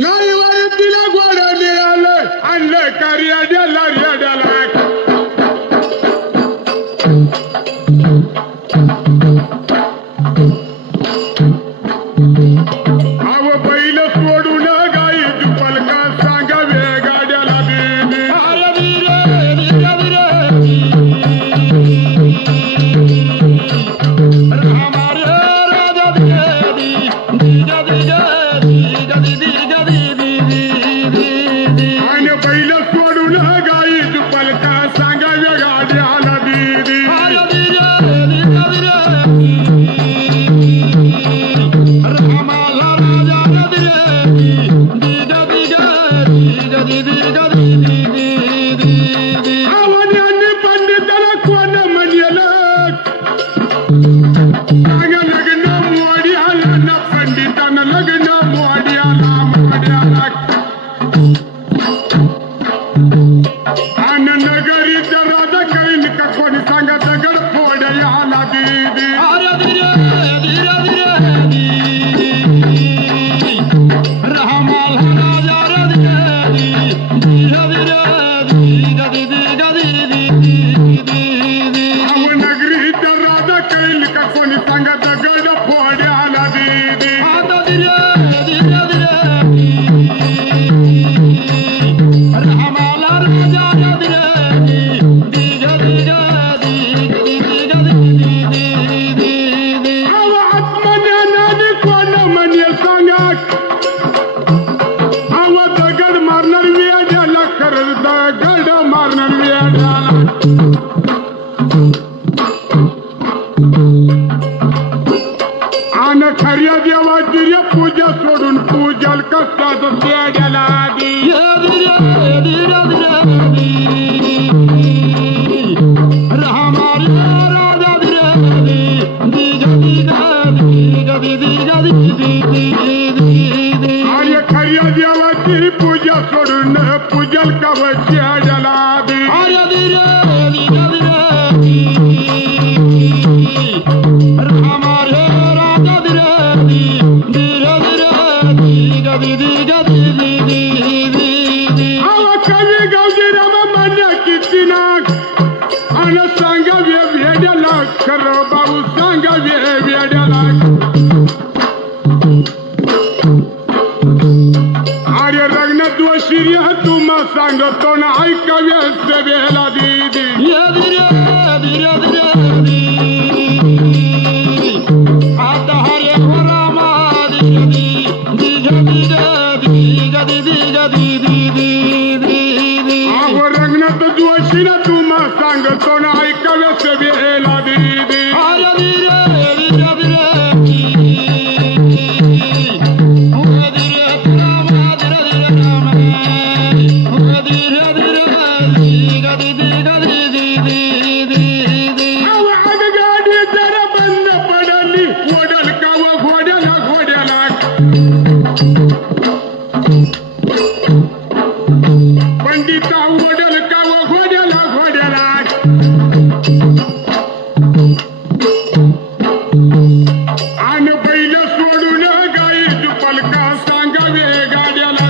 नाही तिला गोड मिळालं आणलं का रेड्याला रेड्याला अव बैल सोडून गाई जुपल का सांगावे गाड्याला देणे आणि बैल सोडून गाई जुपल का सांगावे गाड्याला देणे आवाजाने पंडिताला कोण म्हणेल लग्न मोडी आला ना पंडितानं लग्न मोडी आला मोड्याला आणि नगरीचा राजा कैन का कोणी सांगा दगड फोड आला दीदी नगरीचा राजा कैन का कोणी सांगा दगड फोड आला दीदी आत्मज्ञानाने कोण म्हणेल सांगा आवा दगड मारणार वेड्याला खरं दगड मारणार वेड्याला आणि खऱ्या देवाची रे पूजा सोडून पूजल कष्टाच वेड्याला आधी आणि खऱ्या देवाची पूजा सोडून पूजल कवच वेड्याला आधी कवी गावजी रामा मान्य किती नाग आणि सांगावे वेड्याला खरं भाऊ सांगावे वेड्याला अरे रग्न दोषी तुम्हा सांगतो ना ऐकावे सभेला दीदी रंगनाथ जोशी ना तुम्हा सांगतो ना ऐकाव्या सभेला दीदी गाडी जरा बंद पडली ओढल का घोड्याला घोड्याला पंडिता ओढल का घोड्याला घोड्याला आणि बैल सोडून गाई जुपल का सांगावे गाड्याला